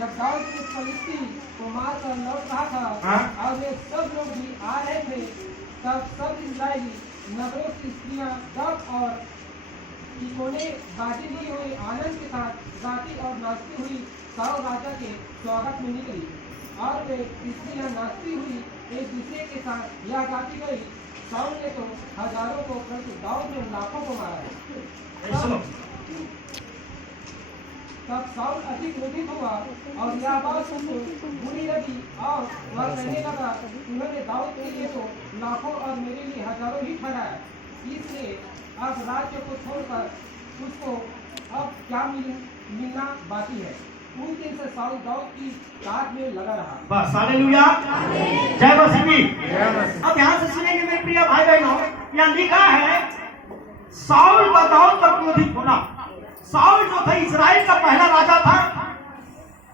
जब दाऊद के फलिस्ती को मारकर लौट रहा था और वे सब लोग भी आ रहे थे, तब सब इस्राएली नगरों की स्त्रियां दब और इकोने बाजी लिए हुए आनंद के साथ गाती और नाचती हुई साउल राजा के स्वागत में निकली। और वे स्त्रियां नाचती हुई एक दूसरे के साथ यह गाती गई, साउल ने तो हजारों को परंतु दाऊद ने लाखों को मारा। तब साउल अति क्रोधित हुआ और यह बात सुनकर बुरी लगी और वह कहने लगा, उन्होंने दाऊद के लिए तो लाखों और मेरे लिए हजारों ही ठहराया, इसलिए अब राज्य को छोड़कर उसको अब क्या मिलना बाकी है। उस दिन से साउल दाऊद की ताक में लगा रहा। बस हालेलुया, जय मसीह की। अब यहाँ से सुनेंगे मेरे प्रिय भाई बहनों, यहाँ लिखा है साउल का दाऊद पर क्रोधित होना। साउल जो था इस्राएल का पहला राजा था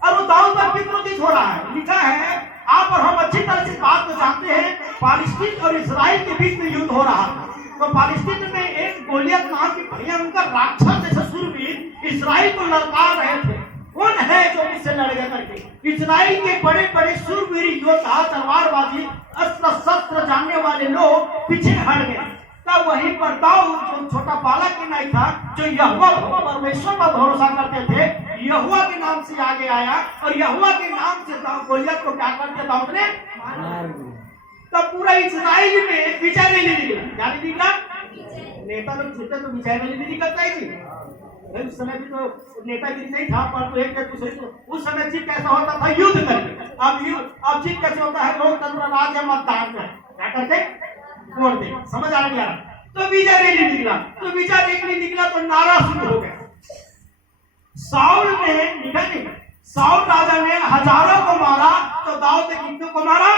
और वो दाऊद पर भी क्रोधित हो रहा है। लिखा है आप और हम अच्छी तरह से बात को जानते हैं, फालिस्तीन और इस्राएल के बीच में युद्ध हो रहा था। तो फालिस्तीन में एक गोलियत नाम की भयंकर राक्षस जैसे शूरवीर इस्राएल को ललकार रहे थे। कौन है जो इससे लड़ेगा करके? इस्राएल के बड़े बड़े शूरवीर योद्धा, तलवारबाजी, अस्त्र शस्त्र जानने वाले लोग पीछे हट गए। तब वहीं पर दाऊद जो छोटा बालक ही नहीं था, जो यहोवा परमेश्वर पर भरोसा करते थे, यहोवा के नाम से आगे आया और यहोवा के नाम से गोलियत को क्या करके दाऊद ने मार दिया। तब पूरा इस्राएल में विजय रैली निकला। क्या निकला? नेता लोग छूटे तो विजय रैली भी निकलता ही थी। उस समय भी तो नेतागिरी नहीं था, पर तो एक दूसरे को उस समय जीत कैसा होता था? युद्ध करके। अब जीत कैसे होता है? लोकतंत्र, राज्य, मतदान में क्या करते? वोट दे। समझ आ गया? तो विजय रैली निकला। तो विजय रैली निकला तो नारा शुरू हो गया। साउल ने लिखा नहीं, साउल राजा ने हजारों को मारा तो दाऊद ने कितनों को मारा?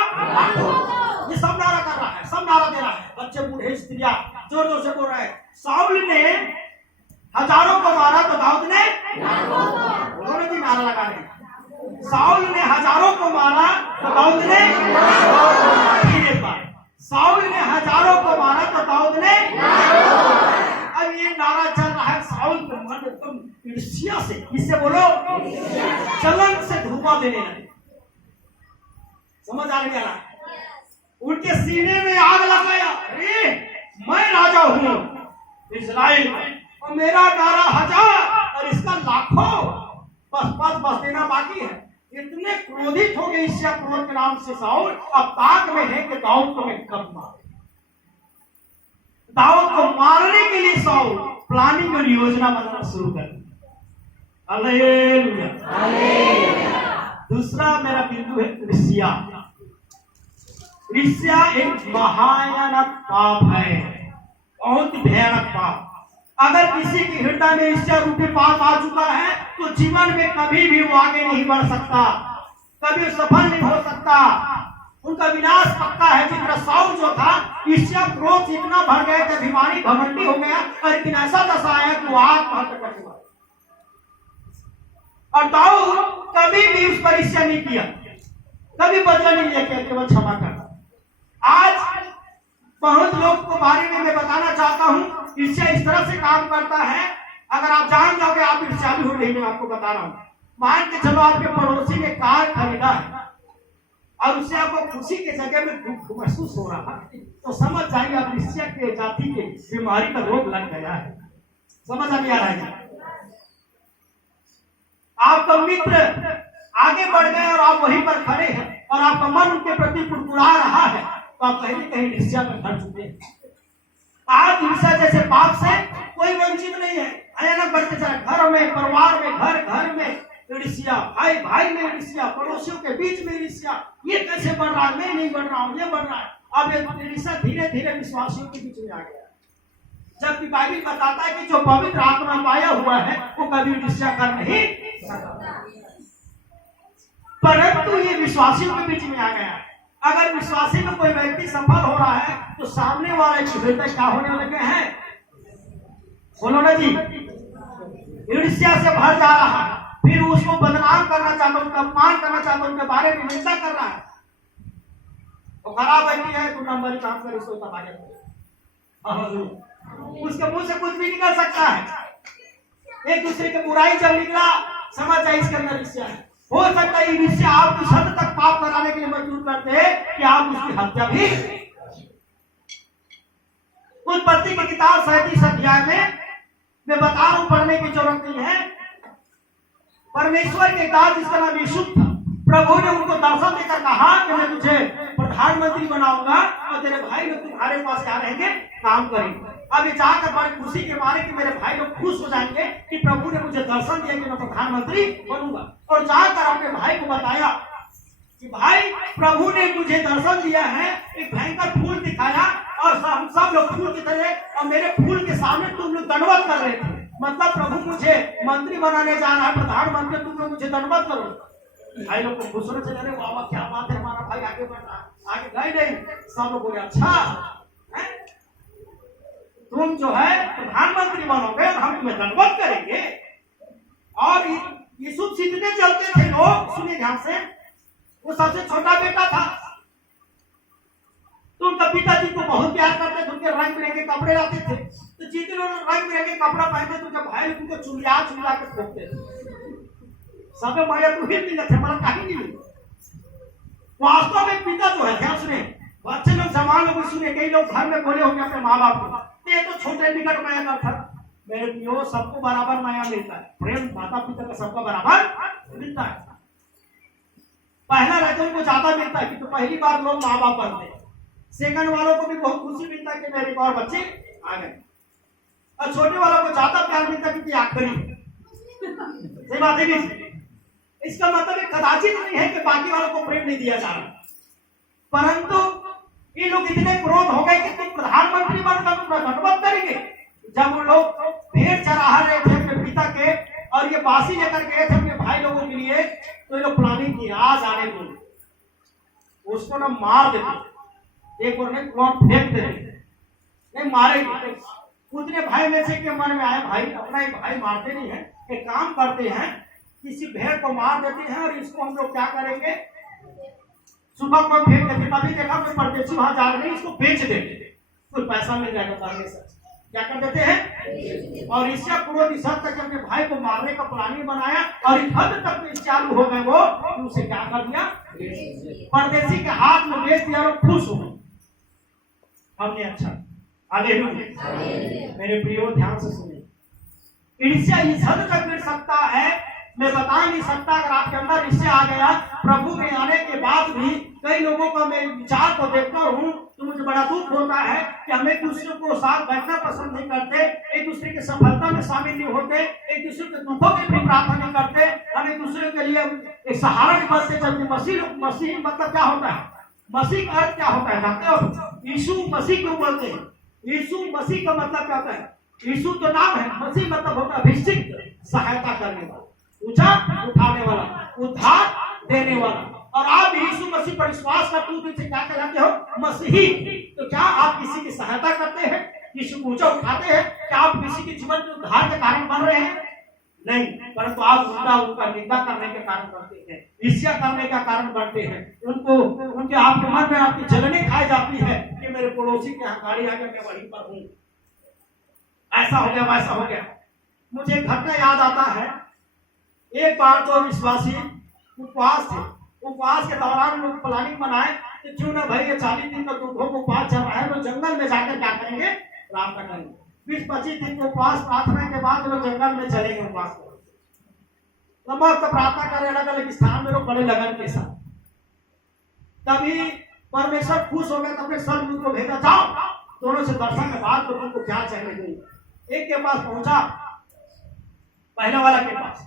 ये सब नारा कर रहा है, सब नारा दे रहा है। बच्चे, बूढ़े, स्त्रियां जोर जोर से बोल रहे हैं। साउल ने हजारों को मारा तो दाऊद ने उन्होंने भी नारा लगा रहे। साउल ने हजारों को मारा तो दाऊद ने साउल ने हजारों को मारा तो दाऊद ने। अब ये नारा चल रहा है। साउल को मन एकदम ईर्ष्या से, इससे बोलो जलन से धुआं देने लगे। समझ आ गया? उनके सीने में आग लगाया। अरे मैं राजा हूँ इस्राएल और मेरा नारा हजार और इसका लाखों, बस देना बाकी है। इतने क्रोधित हो गए ईर्ष्या क्रोध के नाम से साउल, अब ताक में है कि दाऊद को मैं कब मारूं। दाऊद को मारने के लिए साउल प्लानिंग और योजना बनाना शुरू कर दी। हालेलुया। दूसरा मेरा बिंदु है ईर्ष्या। ईर्ष्या एक महायानक पाप है, बहुत भयानक पाप। अगर किसी की हृदय में ईर्ष्या रूपी पाप आ चुका है तो जीवन में कभी भी वो आगे नहीं बढ़ सकता, कभी सफल नहीं हो सकता, उनका विनाश पक्का है। जितना साउल जो था ईर्ष्या क्रोध इतना भर गया कि अभिमानी घमंडी हो गया और इतना ऐसा दशा है कि वो आत्महत्या कर चुका। और दाऊद कभी भी उस पर ईर्ष्या नहीं किया, कभी बदला नहीं लिया, केवल क्षमा करना। आज बहुत लोग को बारे में मैं बताना चाहता हूँ, ईर्ष्या इस तरह से काम करता है। अगर आप जान जाओगे आप ईर्ष्यालु हो नहीं, मैं आपको बता रहा हूँ। मान के चलो आपके पड़ोसी ने कार खरीदा है और उससे आपको खुशी के जगह में दुख महसूस हो रहा है, तो समझ जाइए आप ईर्ष्या के जाति के बीमारी का रोग लग गया है। समझ आ रहा है? आपका मित्र आगे बढ़ गए और आप वहीं पर खड़े हैं और आपका मन उनके प्रति कुड़कुड़ा रहा है, तो आप कहीं न कहीं ईर्ष्या में भर चुके हैं। आज ईर्ष्या जैसे पाप से कोई वंचित नहीं है। भयानक बढ़ते चला, घर में, परिवार में, घर में ईर्ष्या, भाई में ईर्ष्या, पड़ोसियों के बीच में ईर्ष्या। ये कैसे बढ़ रहा है? मैं नहीं बढ़ रहा हूँ, ये बढ़ रहा है। अब ये ईर्ष्या धीरे धीरे विश्वासियों के बीच में आ गया। जबकि बाइबल बताता है कि जो पवित्र आत्मा पाया हुआ है वो कभी ईर्ष्या कर नहीं सकता, परंतु ये विश्वासियों के बीच में आ गया है। अगर विश्वासी में कोई व्यक्ति सफल हो रहा है तो सामने वाले की हृदय क्या होने लगे हैं? बोलो ना जी, ईर्ष्या से भर जा रहा है। फिर उसको बदनाम करना चाहता, उनका अपमान करना चाहता, उनके बारे में निंदा कर रहा है। तो खराब व्यक्ति है, तो नंबर काम कर इसको तबाह कर, उसके मुंह से कुछ भी निकल सकता है। एक दूसरे की बुराई जब निकला, समझ जाए इसके अंदर ईर्ष्या है। हो सकता है ईर्ष्या आपकी हद तक पाप कराने के लिए मजबूर कर दे कि आप उसकी हत्या भी। उत्पत्ति की किताब 37 अध्याय में मैं बता रहा हूं, पढ़ने की जरूरत नहीं है। परमेश्वर के दास जिसका नाम यीशु था, प्रभु ने उनको दर्शन देकर कहा कि मैं तुझे प्रधानमंत्री बनाऊंगा और तेरे भाई लोग तुम्हारे पास क्या रहेंगे, काम करेंगे। अब ये जाकर बड़ी खुशी के मारे कि मेरे भाई लोग खुश हो जाएंगे कि प्रभु ने मुझे दर्शन दिया कि मैं प्रधानमंत्री बनूंगा। और जाकर अपने भाई को बताया कि भाई प्रभु ने मुझे दर्शन दिया है, एक भयंकर फूल दिखाया और हम सब लोग फूल की तरह, और मेरे फूल के सामने तुम लोग दंडवत कर रहे थे। मतलब प्रभु मुझे मंत्री बनाने जा रहा है, प्रधानमंत्री, तुम लोग मुझे दंडवत करो। भाई लोग को खुश होने चले रहे, बाबा क्या बात है, हमारा भाई आगे बढ़ रहा है। आगे गए नहीं, सब लोग बोले अच्छा है? तुम जो है प्रधानमंत्री बनोगे और हम तुम्हें दंडवत करेंगे। और यूसुफ सीधे चलते थे लोग, सुनिए ध्यान से, वो सबसे छोटा बेटा था, तो उनका पिताजी को बहुत प्यार करते थे, उनके रंग बिरंगे कपड़े लाते थे। तो जितने लोग रंग बिरंगे कपड़ा पहनते थे, उनके भाई उनको चुलिया के ठोकते थे। सब माया तो हिल नहीं थे, हमारा कहीं नहीं मिली। वास्तव में पिता जो है, ध्यान सुने, बच्चे लोग जवान लोग सुने, कई लोग घर में बोले होंगे अपने माँ बाप को, ये तो छोटे निकट माया का था। मेरे पियो, सबको बराबर माया मिलता है, प्रेम माता पिता का सबका बराबर मिलता है। पहला रहता उनको ज्यादा मिलता है कि तो पहली बार लोग माँ बाप बनते हैं। सेकंड वालों को भी बहुत खुशी मिलता है कि मेरे और बच्चे आ गए, और छोटे वालों को ज्यादा प्यार मिलता है कि आखिरी। सही बात है कि इसका मतलब कदाचित नहीं है कि बाकी वालों को प्रेम नहीं दिया जा रहा, परंतु ये लोग इतने क्रोध हो गए कि तुम प्रधानमंत्री बनकर तुम दंडवत करेंगे। जब वो लोग भेड़ चरा रहे थे अपने पिता के, और ये बासी लेकर गए थे अपने भाई लोगों के लिए, तो ये लोग प्लानिंग की, आज आने दो, उसको ना मार देते, एक और कुआं फेंक देते, नहीं मारेंगे। उतने भाई में से के मन में आया, भाई अपना एक भाई मारते नहीं है, एक काम करते हैं, किसी भेड़ को मार देते हैं और इसको हम लोग क्या करेंगे, सुबह को फेंक देते। तभी देखा कि परदेशी वहां जा रहे हैं, इसको बेच देते, कुछ पैसा मिल जाएगा परमेश्वर। क्या कर देते हैं, और इससे क्रोध इस हद तक अपने भाई को मारने का प्लानिंग बनाया, और इस हद तक चालू हो गए वो, उसे क्या कर दिया, परदेशी के हाथ में बेच दिया और खुश हो गए। हमने अच्छा हालेलुया। मेरे प्रियो ध्यान से सुनिए, ईर्ष्या इस हद तक गिर सकता है, मैं बता नहीं सकता। अगर आपके अंदर ईर्ष्या आ गया, प्रभु में आने के बाद भी कई लोगों का मैं विचार को देखता हूँ तो मुझे बड़ा दुख होता है कि हम एक दूसरे को साथ बैठना पसंद नहीं करते, एक दूसरे की सफलता में शामिल नहीं होते, एक दूसरे के दुखों की भी प्रार्थना नहीं करते, हम एक दूसरे के लिए एक सहारा नहीं बनते चलते। मसीह मतलब क्या होता है, मसीह का अर्थ क्या होता है जानते हो? यीशु मसीह क्यों बोलते हैं? यीशु मसीह का मतलब क्या होता है? यीशु तो नाम है, मसीह मतलब होता है अभिषिक्त, सहायता करने वाला, ऊंचा उठाने वाला, उद्धार देने वाला। और आप यीशु मसीह पर विश्वास करते हो तो इसे क्या कहलाते हो? मसीही। तो क्या आप किसी की सहायता करते हैं, यीशु को ऊंचा उठाते हैं? क्या आप किसी के जीवन में उद्धार के कारण बन रहे हैं? नहीं, परंतु आप उनका निंदा करने के कारण बनते हैं, ईर्ष्या करने का कारण बनते हैं। उनको उनके आपके मन में आपकी जलने खाई जाती है कि मेरे पड़ोसी के यहाँ गाड़ी आ गया, मैं वहीं पर हूँ, ऐसा हो गया वैसा हो गया। मुझे एक घटना याद आता है, एक बार तो विश्वासी उपवास थे, उपवास के दौरान लोग प्लानिंग बनाए कि क्यों ना भाई ये 40 दिन का दुखों को उपवास चल रहा है, तो जंगल में जाकर क्या करेंगे, प्रार्थना करेंगे। 20-25 दिन के उपवास प्रार्थना के बाद लोग जंगल में चलेंगे उपवास करेंगे, तो प्रार्थना करें अलग अलग स्थान में लोग बड़े लगन के साथ। तभी परमेश्वर खुश हो गया, तो अपने स्वर्गदूत को भेजा, जाओ दोनों से दर्शन के बाद तो उनको क्या चाहिए। एक के पास पहुंचा, पहले वाला के पास,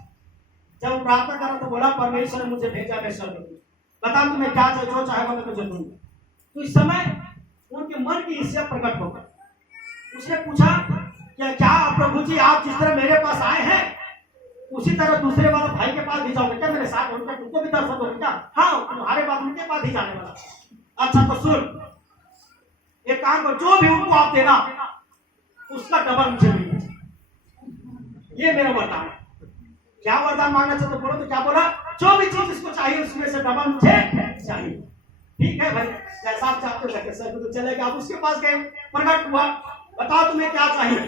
जब प्रार्थना करा तो बोला परमेश्वर ने मुझे भेजा, मैं स्वर्गदूत, बता तुम्हें क्या चाहिए, जो चाहेगा मैं तुझे दूंगा। तो इस समय उनके मन की ईर्ष्या प्रकट हो गई। उसने पूछा क्या प्रभु जी आप जिस तरह मेरे पास आए हैं उसी तरह दूसरे वाले भाई के पास भी जाओगे क्या, मेरे साथ उनका तुमको भी दर्शन दोगे क्या? हाँ, तुम्हारे पास उनके पास ही जाने वाला। अच्छा तो सुन, एक काम करो, जो भी उनको आप देना उसका डबल मुझे मिलना चाहिए, ये मेरा वरदान है। क्या वरदान मांगना चाहते बोलो, तो क्या बोला, जो भी चीज इसको चाहिए उसमें से डबल मुझे चाहिए। ठीक है भाई, जैसा आप चाहते हो सर तो चलेगा। आप उसके पास गए, प्रकट हुआ, बताओ तुम्हें क्या चाहिए।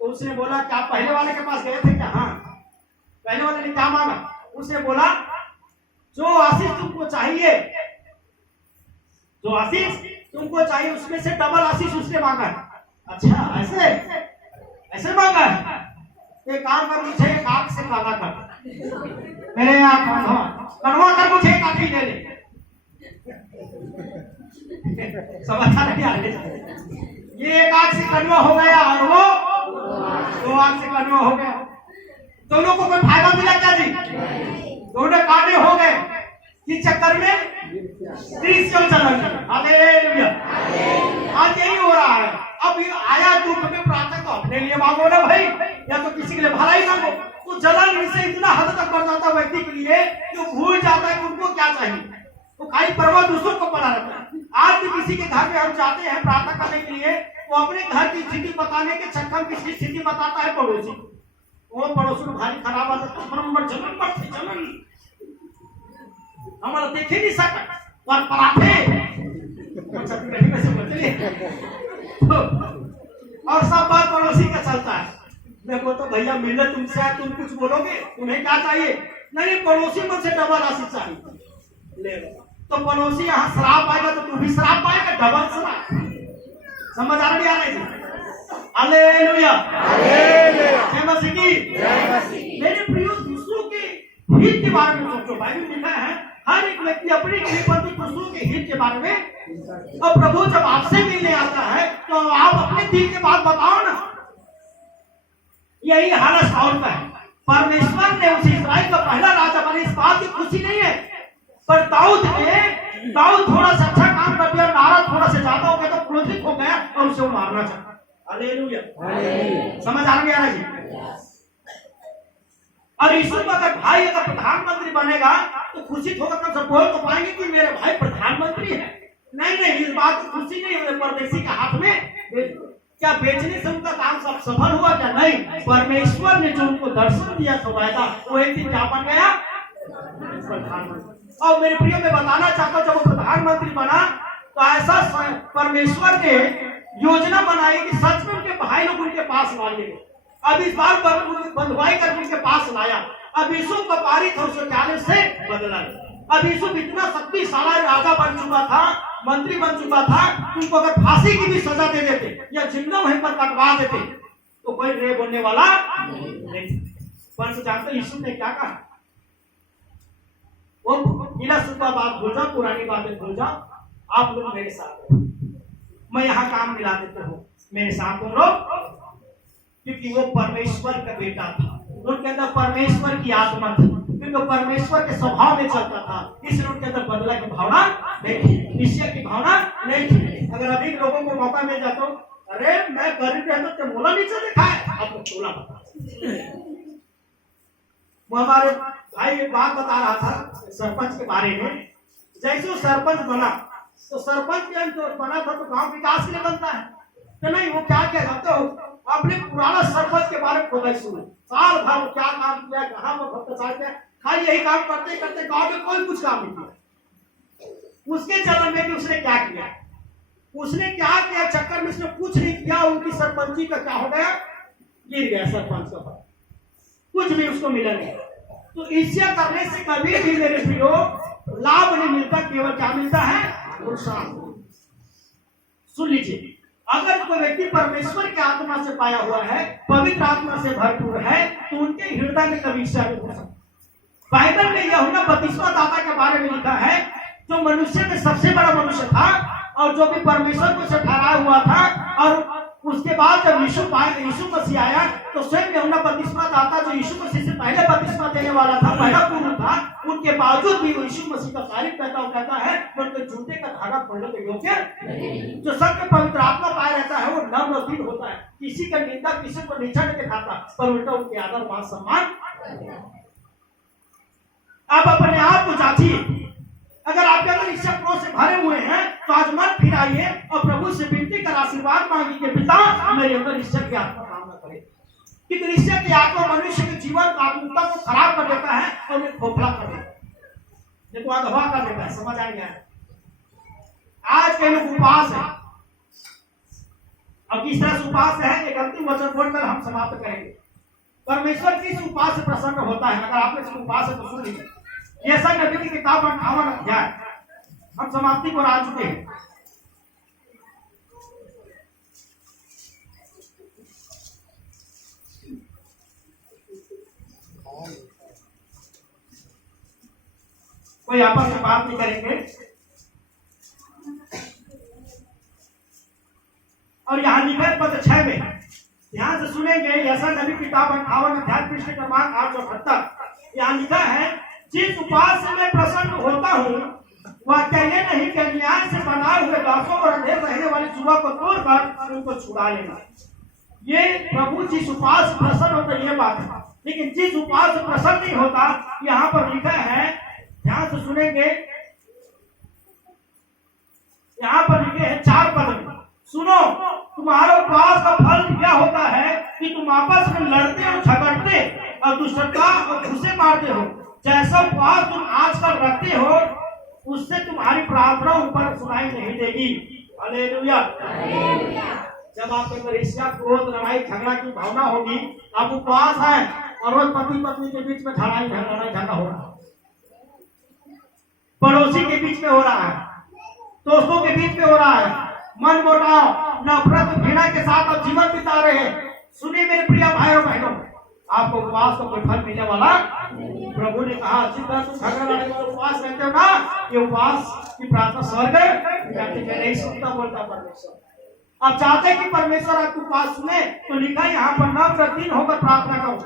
तो उसने बोला क्या पहले वाले के पास गए थे क्या? हाँ। पहले वाले ने क्या मांगा? उसने बोला जो आशीष तुमको चाहिए, जो आशीष तुमको चाहिए उसमें से डबल आशीष उसने मांगा है। अच्छा ऐसे ऐसे मांगा है, एक काम कर मुझे एक आंख से काला कर, मेरे यहाँ कन्वा कर मुझे एक आंख ही दे दे। समझा नहीं आ रही? ये एक आंख से कन्वा हो गया और वो दो आंख से कन्वा हो गया। दोनों को कोई फायदा मिला क्या जी? दोनों कांटे हो गए। इस चक्कर में 30 चल चला। हालेलुया। आज यही हो रहा है। अब ये आया दुख में प्रार्थना तो अपने लिए मांगो ना भाई, या तो किसी के लिए भलाई मांगो। तो जलन से इतना हद तक बढ़ जाता है व्यक्ति के लिए जो भूल जाता है कि उनको क्या चाहिए, तो खाली परवाह दूसरों को पड़ा रहता है। आज भी किसी के घर में हम जाते हैं प्रार्थना करने के लिए, वो अपने घर की स्थिति बताने के चक्कर में किसी स्थिति बताता है पड़ोसी, वो पड़ोसी को भारी खराब आता है, नंबर जलन पड़ते जलन हमारा देखे नहीं सकता और पराठे और सब बात पड़ोसी का चलता है। देखो तो भैया मिले तुमसे है, तुम कुछ बोलोगे, तुम्हें क्या चाहिए? नहीं पड़ोसी मुझसे डबल आशीष चाहिए, ले लो। तो पड़ोसी यहाँ शराब पाएगा तो तू भी शराब पाएगा, डबल शराब। समझ आ रही है? हालेलुया, जय मसीह की। मेरे प्रियो दूसरों के हित के बारे में सोचो। बाइबल लिखा है हर एक व्यक्ति अपने के लिए परंतु दूसरों के हित के बारे में। और प्रभु जब आपसे मिलने आता है तो आप अपने दिल की बात बताओ ना। यही हालत साउल का है। परमेश्वर ने उसे इस्राएल का पहला राजा बने, इस बात की खुशी नहीं है, पर दाऊद थोड़ा सा अच्छा काम कर दिया, नाराज थोड़ा सा ज्यादा हो गया तो क्रोधित हो गया और उसे मारना चाहा। हालेलुया, समझ आ गया जी? और यीशु का अगर भाई अगर प्रधानमंत्री बनेगा तो खुशी होकर कब सब बोल तो पाएंगे कि मेरे भाई प्रधानमंत्री है। नहीं, इस बात की खुशी नहीं है। परदेशी के हाथ में क्या बेचने से उनका काम सब सफल हुआ क्या? नहीं, परमेश्वर ने जो उनको दर्शन दिया था वो एक दिन क्या बन गया? प्रधानमंत्री। और मेरे प्रियो में बताना चाहता हूँ, जब वो प्रधानमंत्री बना तो ऐसा परमेश्वर ने योजना बनाई कि सच में उनके भाई लोग उनके पास लाएंगे। अब इस बार बंधुआई करके उनके पास लाया। अब यीशु का पारित 140 से बदला। अब यीशु इतना शक्तिशाली राजा बन चुका था, मंत्री बन चुका था, उनको अगर फांसी की भी सजा दे देते या जिंदा वहीं पर कटवा देते तो कोई रे बोलने वाला नहीं। परंतु जानते यीशु ने क्या कहा? वो गीला सुबह बात भूल जाओ, पुरानी बातें भूल जाओ, आप लोग मेरे साथ, मैं यहाँ काम मिला देता हूँ, मेरे साथ रहो। क्योंकि वो परमेश्वर का बेटा था, उनके अंदर परमेश्वर की आत्मा थी, क्योंकि परमेश्वर के स्वभाव में चलता था, इसलिए उनके अंदर बदला की भावना नहीं थी, ईर्ष्या की भावना नहीं थी। अगर अधिक लोगों को मौका मिल जाता, अरे मैं गरीब रहता तो मोला नीचे देखा है, आपको तोला बता। वो हमारे भाई एक बात बता रहा था सरपंच के बारे में। जैसे वो सरपंच बना तो सरपंच बना था तो गांव विकास के लिए बनता है, तो नहीं वो क्या क्या करते हो अपने पुराना सरपंच के बारे में खोदाई सुने, साल भर क्या काम किया, कहाँ पर भ्रष्टाचार किया, खाली यही काम करते करते गांव में कोई कुछ काम नहीं किया। उसके चलन में भी उसने क्या किया, चक्कर में उसने कुछ नहीं किया, उनकी सरपंची का क्या हो गया, गिर गया सरपंच का पद, कुछ भी उसको मिला नहीं। तो ईर्ष्या करने से कभी भी मेरे प्रियो लाभ नहीं मिलता, केवल क्या मिलता है, नुकसान। सुन लीजिए, अगर कोई व्यक्ति परमेश्वर की आत्मा से पाया हुआ है, पवित्र आत्मा से भरपूर है, तो उनके हृदय में कभी ईर्ष्या नहीं हो सकती। बाइबल में यूहन्ना बपतिस्मा दाता के बारे में लिखा है, जो मनुष्य में सबसे बड़ा मनुष्य था और जो भी परमेश्वर को ठहराया हुआ था, और उसके बाद जब यीशु मसीह आया तो स्वयं यूहन्ना बपतिस्मा दाता जो यीशु मसीह से पहले बपतिस्मा देने वाला था, पहला पुरुष था, उनके बावजूद भी वो यीशु मसीह का तारीफ करता हुआ कहता है, उनके जूते का धागा पहनने के योग्य। जो सबके पवित्र आत्मा पाया रहता है वो नम्र और दीन होता है, किसी का निंदा, किसी को नीचा नहीं दिखाता, पर उल्टा उनके आदर मान सम्मान। आप अपने आप को जांचिए, अगर आपके अंदर ईर्ष्या क्रोध से भरे हुए हैं तो आज मन फिराइए और प्रभु से विनती कर आशीर्वाद मांगिए कि पिता मेरे अंदर ईर्ष्या की आत्मा काम न करे, क्योंकि ईर्ष्या की आत्मा मनुष्य के जीवन आत्मिकता को खराब कर देता है और उन्हें खोखला कर देता है, देखो अधवा कर देता है। समझ आ गया? आज के लोग उपवास है, अब किस तरह से उपवास है एक अंतिम वचन बोलकर हम समाप्त करेंगे। परमेश्वर किस उपाय से प्रसन्न होता है? अगर आपने इसको उपाय से तो सुन लीजिए। यशायाह नबी की किताब 58 अध्याय, हम समाप्ति पर आ चुके हैं। कोई आपस में बात नहीं करेंगे। और यहाँ लिखा है पद 6 में, ध्यान से सुनेंगे। यशायाह नबी की किताब 58 अध्याय पृष्ठ क्रमांक 878। यहाँ लिखा है, जिस उपाय से मैं प्रसन्न होता हूँ वह क्या ये नहीं कि न्याय से बनाए हुए दासों और अंधेर रहने वाली जुआ को तोड़कर उनको छुड़ा लेना। ये प्रभु जिस उपाय से प्रसन्न होता है ये बात है, लेकिन जिस उपाय से प्रसन्न नहीं होता, यहाँ पर लिखा है, ध्यान से सुनेंगे। यहाँ पर लिखे हैं 4 पद में, सुनो तुम्हारे उपवास का फल क्या होता है कि तुम आपस में लड़ते और झगड़ते और दुष्टता और घुसे मारते हो। जैसा उपवास तुम आजकल रखते हो उससे तुम्हारी प्रार्थना ऊपर सुनाई नहीं देगी। हालेलुया। जब आपके अंदर ईर्ष्या, क्रोध, लड़ाई झगड़ा की भावना होगी, आप उपवास है और रोज पति पत्नी के बीच में लड़ाई झगड़ा हो रहा है, पड़ोसी के बीच में हो रहा है, दोस्तों के बीच में हो रहा है, मन मुटाव, नफरत, घृणा के साथ आप जीवन बिता रहे हैं। सुनिए मेरे प्रिय भाई और बहनों, आपको उपवास का कोई फल मिलने वाला। प्रभु ने कहा, जिस तरह तुम झगड़ा लड़ने वाले उपवास रहते हो ना, ये उपवास की प्रार्थना स्वर्ग नहीं सुनता, बोलता परमेश्वर। आप चाहते कि परमेश्वर आपको उपवास सुने, तो लिखा यहाँ पर 9 प्रतिदिन होकर प्रार्थना करो।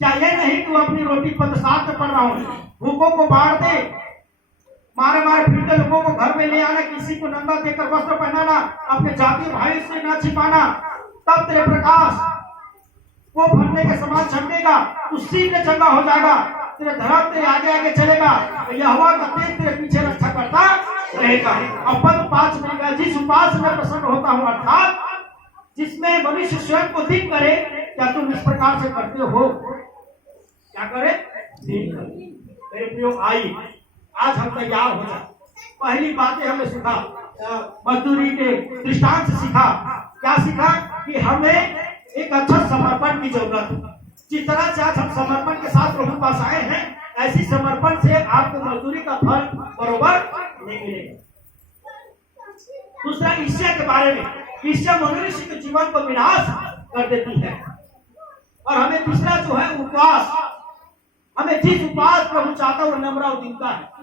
क्या ये नहीं कि अपनी रोटी पद 7 में पड़ रहा हूँ, भूखों को बांटते, मारे मारे फिरते लोगों को घर में ले आना, किसी को नंगा देकर वस्त्र पहनाना, अपने जाति भाई से न छिपाना, तब तेरे प्रकाश वो फटने के समान छटकेगा, तू सीधे चंगा हो जाएगा, तेरे धर्म तेरे आगे आगे चलेगा, यहोवा का तेज तेरे पीछे रक्षा करता रहेगा। अब पद 5 में लिखा, जिस उपाय से मैं प्रसन्न होता हूँ, अर्थात जिसमें मनुष्य स्वयं को दीप करे, क्या तुम इस प्रकार से करते हो? क्या करे? मेरे प्रियो आई, आज हम तैयार हो जाए। पहली बातें हमने सीखा, मजदूरी के दृष्टांत से सीखा। क्या सीखा? कि हमें एक अच्छा समर्पण की जरूरत है। जिस तरह से आज हम समर्पण के साथ प्रभु पास आए हैं, ऐसी समर्पण से आपको मजदूरी का फल बरोबर नहीं मिलेगा। दूसरा, ईर्ष्या के बारे में, ईर्ष्या मनुष्य के जीवन को विनाश कर देती है। और हमें तीसरा जो है उपवास, हमें जिस उपवास प्रभु चाहता है वो नम्र और दीनता है,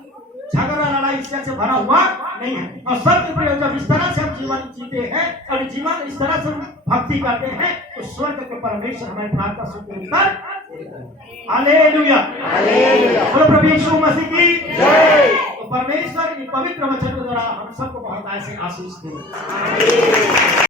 झगड़ा लड़ाई ईर्ष्या से भरा हुआ नहीं है। और सत्य प्रिय, जब इस तरह से हम जीवन जीते हैं और जीवन इस तरह से भक्ति करते हैं, तो स्वर्ग के परमेश्वर हमारी प्रार्थना सुनकर, हालेलुया, बोलो प्रभु यीशु मसीह की जय। तो परमेश्वर की पवित्र वचन के द्वारा हम सबको बहुत ऐसे आशीष दे।